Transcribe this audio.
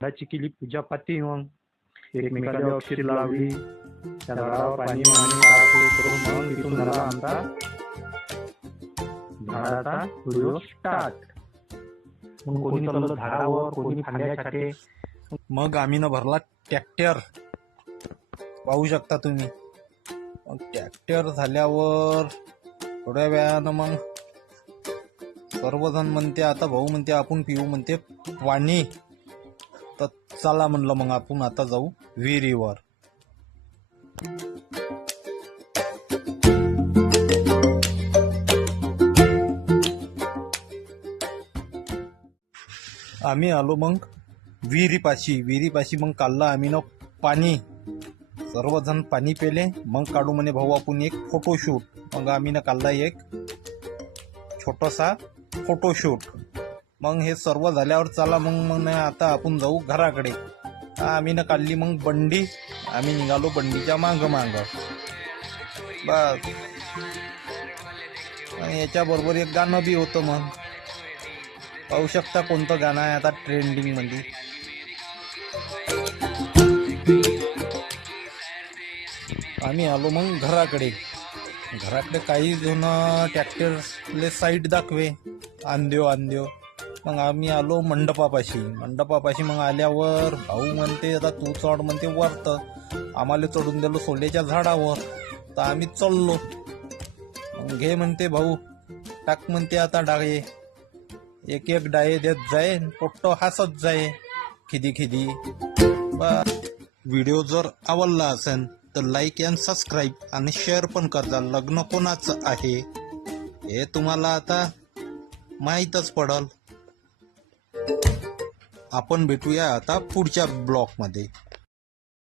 झाडाची केली पूजापाती, मग एकमेकांना अक्षरी लावली, त्या झाडावर पाणी करून मग तिथून झाला आमचा झाडाचा व्हिडिओ स्टार्ट. मग कोणी चाललं झाडावर, कोणी फांद्या छाटे. मग आम्ही न भरला ट्रॅक्टर, पाहू शकता तुम्ही. मग ट्रॅक्टर झाल्यावर थोड्या वेळानं मग सर्वजण म्हणते, आता भाऊ म्हणते आपण पिऊ म्हणते पाणी. तर चला म्हणलं मग आपण आता जाऊ विहिरीवर. आम्ही आलो मग विहिरीपाशी मग काढलं आम्ही न पाणी. सर्वजण पाणी पेले. मग काढू म्हणे भाऊ आपण एक फोटोशूट. मग आम्ही न काढला एक छोटासा फोटोशूट. मग हे सर्व झाल्यावर चला मग आता आपण जाऊ घराकडे. आम्ही न काढली मग बंडी. आम्ही निघालो बंडीच्या मागं बस. याच्याबरोबर एक गाणं बी होतं. मग पाहू शकता कोणतं गाणं आहे आता ट्रेंडिंग मध्ये. आम्ही आलो मग घराकडे. काही जण ट्रॅक्टरले साईड दाखवे, आंदेव. मग आम्ही आलो मंडपापाशी. मग आल्यावर भाऊ म्हणते आता तू चढ म्हणते वरत. आम्हाला चढून दिलो सोल्याच्या झाडावर. तर आम्ही चढलो. मग घे म्हणते भाऊ, टाक म्हणते आता डाळे. एक डाळे देत जाय, पोट्ट हसत जाय खिदी. व्हिडिओ जर आवडला असेल तर लाईक अँड सबस्क्राईब आणि शेअर पण करजा. लग्न कोणाचं आहे हे तुम्हाला आता माहीतच पडल. आपण भेटूया आता पुढच्या ब्लॉग मध्ये.